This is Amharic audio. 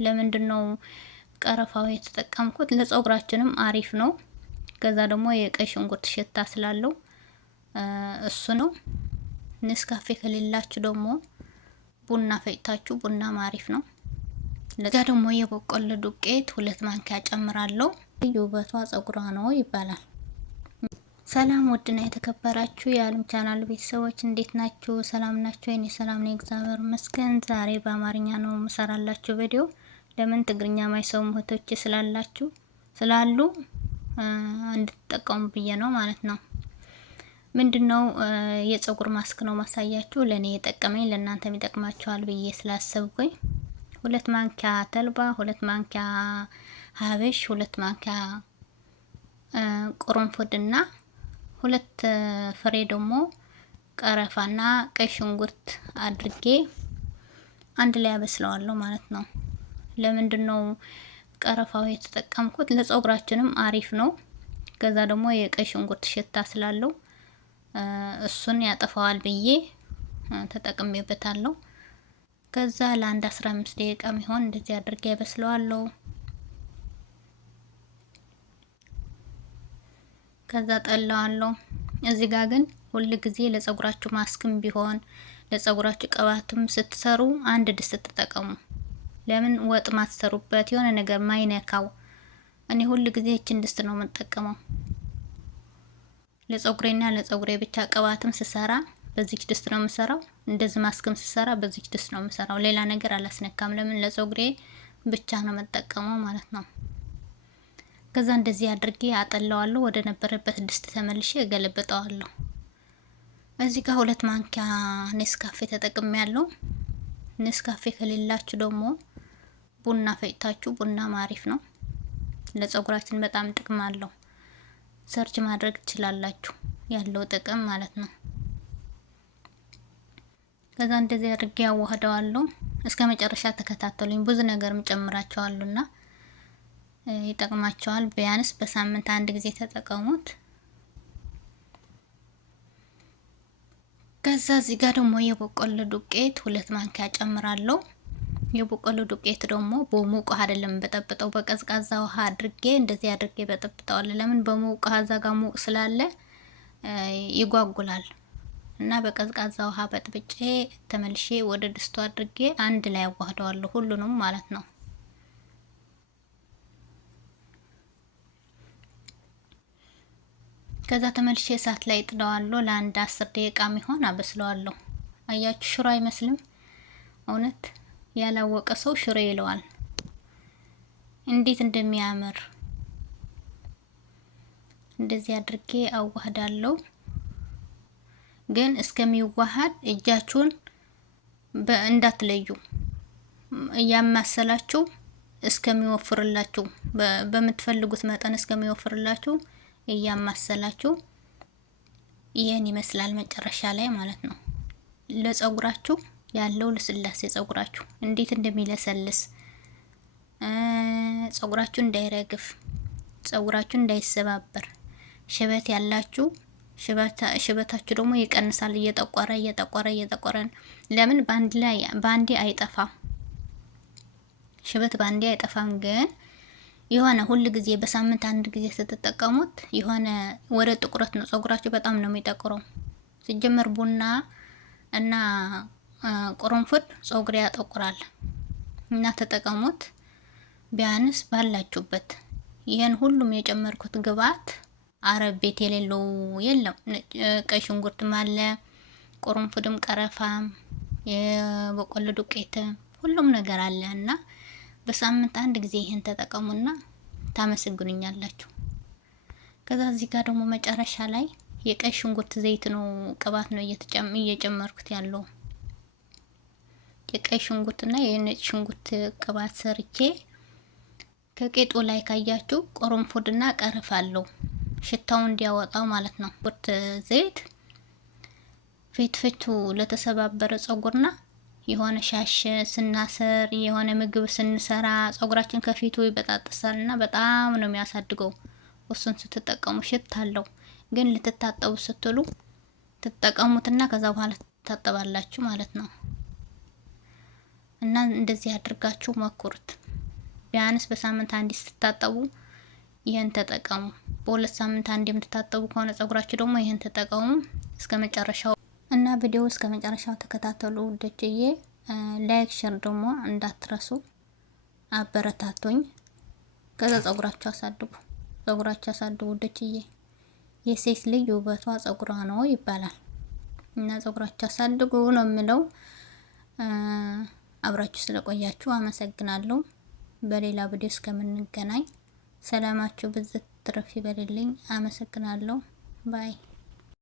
ለምንድነው ቀረፋው የተጠቀምኩት? ለፀጉራችንም አሪፍ ነው። ከዛ ደግሞ የቀይ ሽንኩርት ሽታ ስላለው እሱ ነው። ኔስካፌ ከሌላችሁ ደግሞ ቡና ፈጭታችሁ ቡና አሪፍ ነው። ለዛ ደግሞ የበቆሎ ዱቄት 2 ማንኪያ ጨምራለሁ። ውበቷ ፀጉሯ ነው ይባላል። ሰላም ውድና የተከበራችሁ የዓለም ቻናል ቤተሰቦች እንዴት ናችሁ? ሰላም ናችሁ? እኔ ሰላም ነኝ፣ እግዚአብሔር ይመስገን። ዛሬ በአማርኛ ነው መሰራላችሁ ቪዲዮ። ለምን ትግርኛ ማይሰሙ እህቶች ስላሉ እንድትጠቀሙ ብዬ ነው ማለት ነው። ምንድነው የፀጉር ማስክ ነው ማሳያችሁ። ለኔ የጠቀመኝ ለእናንተም ይጠቅማችኋል ብዬ ስላሰብኩኝ 2 ማንኪያ ተልባ፣ 2 ማንኪያ ሀበሽ፣ 2 ማንኪያ ቅርንፉድና 2 ፍሬ ደግሞ ቀረፋና ቀይ ሽንኩርት አድርጌ አንድ ላይ አበስለዋለሁ ማለት ነው። ለምንድነው ቀረፋው የተጠቀምኩት? ለፀጉራችንም አሪፍ ነው። ከዛ ደግሞ የቀይ ሽንኩርት ሽታ ስላለው እሱን ያጠፋዋል ብዬ ተጠቅሜበታለሁ። ከዛ ለአንድ 15 ደቂቃ የሚሆን እንደዚህ አድርጌ አበስለዋለሁ። ከዛ ጠላዋለሁ። እዚህ ጋር ግን ሁሉ ጊዜ ለፀጉራችሁ ማስክም ቢሆን ለፀጉራችሁ ቅባትም ስትሰሩ አንድ ድስት ተጠቀሙ። ለምን ወጥ ማትሰሩበት የሆነ ነገር ማይነካው። እኔ ሁሉ ጊዜ እቺን ድስት ነው የምጠቀመው። ለፀጉሬና ለፀጉሬ ብቻ ቅባትም ስሰራ በዚህ ድስት ነው የምሰራው። እንደዚህ ማስክም ስሰራ በዚህ ድስት ነው የምሰራው። ሌላ ነገር አላስነካም። ለምን ለፀጉሬ ብቻ ነው የምጠቀመው ማለት ነው። ከዛ እንደዚህ አድርጌ አጠላዋለሁ። ወደ ነበረበት ድስት ተመልሼ እገለብጠዋለሁ። እዚህ ጋር 2 ማንኪያ ኔስካፌ ተጠቅሜያለሁ። ኔስካፌ ከሌላችሁ ደግሞ ቡና ፈጭታችሁ ቡና አሪፍ ነው። ለፀጉራችን በጣም ጥቅም አለው። ሰርች ማድረግ ትችላላችሁ ያለው ጥቅም ማለት ነው። ከዛ እንደዚህ አድርጌ አዋህደዋለሁ። እስከ መጨረሻ ተከታተሉኝ። ብዙ ነገርም ጨምራቸዋለሁና ይጠቅማቸዋል። ቢያንስ በሳምንት አንድ ጊዜ ተጠቀሙት። ከዛ እዚህ ጋር ደግሞ የበቆሎ ዱቄት 2 ማንኪያ ጨምራለሁ። የበቆሎ ዱቄት ደግሞ በሙቅ ውሃ አይደለም በጠብጠው፣ በቀዝቃዛ ውሃ አድርጌ እንደዚህ አድርጌ በጠብጠዋለሁ። ለምን በሙቅ ውሃ እዛ ጋር ሙቅ ስላለ ይጓጉላል እና በቀዝቃዛ ውሃ በጥብጬ ተመልሼ ወደ ድስቱ አድርጌ አንድ ላይ አዋህደዋለሁ ሁሉንም ማለት ነው። ከዛ ተመልሼ እሳት ላይ ጥደዋለሁ። ለአንድ 10 ደቂቃ የሚሆን አበስለዋለሁ። አያችሁ ሽሮ አይመስልም? እውነት ያላወቀ ሰው ሽሮ ይለዋል። እንዴት እንደሚያምር እንደዚህ አድርጌ አዋህዳለሁ። ግን እስከሚዋሃድ እጃችሁን እንዳትለዩ፣ እያማሰላችሁ እስከሚወፍርላችሁ በምትፈልጉት መጠን እስከሚወፍርላችሁ እያማሰላችሁ ይሄን ይመስላል መጨረሻ ላይ ማለት ነው። ለፀጉራችሁ ያለው ለስላሴ ፀጉራችሁ እንዴት እንደሚለሰልስ ፀጉራችሁ እንዳይረግፍ፣ ፀጉራችሁ እንዳይሰባበር፣ ሽበት ያላችሁ ሽበታችሁ ደግሞ ይቀንሳል። እየጠቆረ ለምን ባንዴ አይጠፋም። ሽበት ባንዴ አይጠፋም። ግን የሆነ ሁሉ ጊዜ በሳምንት አንድ ጊዜ ስትጠቀሙት የሆነ ወደ ጥቁረት ነው ፀጉራችሁ በጣም ነው የሚጠቁረው። ሲጀመር ቡና እና ቅርንፉድ ፀጉር ያጠቁራል እና ተጠቀሙት። ቢያንስ ባላችሁበት ይሄን ሁሉም የጨመርኩት ግብአት አረብ ቤት የሌለው የለም። ቀይ ሽንኩርትም አለ፣ ቅርንፉድም፣ ቀረፋም፣ የበቆሎ ዱቄት ሁሉም ነገር አለ እና በሳምንት አንድ ጊዜ ይሄን ተጠቀሙና ታመሰግኑኛላችሁ። ከዛ እዚህ ጋር ደግሞ መጨረሻ ላይ የቀይ ሽንኩርት ዘይት ነው ቅባት ነው እየጨመርኩት ያለው። የቀይ ሽንኩርትና የነጭ ሽንኩርት ቅባት ሰርቼ ከቄጡ ላይ ካያችሁ ቅርንፉድና ቀረፋ አለው ሽታው እንዲያወጣው ማለት ነው። ቁርጥ ዘይት ፊቱ ለተሰባበረ ፀጉርና የሆነ ሻሽ ስናሰር የሆነ ምግብ ስንሰራ ፀጉራችን ከፊቱ ይበጣጥሳልና በጣም ነው የሚያሳድገው። እሱን ስትጠቀሙ ሽታ አለው። ግን ልትታጠቡ ስትሉ ተጠቀሙትና ከዛ በኋላ ትታጠባላችሁ ማለት ነው። እና እንደዚህ አድርጋችሁ ሞክሩት። ቢያንስ በሳምንት አንዴ ስትታጠቡ ይህን ተጠቀሙ። በሁለት ሳምንት አንዴ የምትታጠቡ ከሆነ ጸጉራችሁ ደግሞ ይህን ተጠቀሙ እስከ መጨረሻው እና ቪዲዮ እስከ መጨረሻው ተከታተሉ ውዶችዬ። ላይክ ሼር ደግሞ እንዳትረሱ፣ አበረታቶኝ። ከዛ ጸጉራችሁ አሳድጉ፣ ጸጉራችሁ አሳድጉ ውዶችዬ። የሴት ልጅ ውበቷ ጸጉሯ ነው ይባላል እና ጸጉራችሁ አሳድጉ ነው የምለው። አብራችሁ ስለቆያችሁ አመሰግናለሁ። በሌላ ቪዲዮ እስከምንገናኝ ሰላማችሁ ብዝት ትረፍ ይበልልኝ። አመሰግናለሁ። ባይ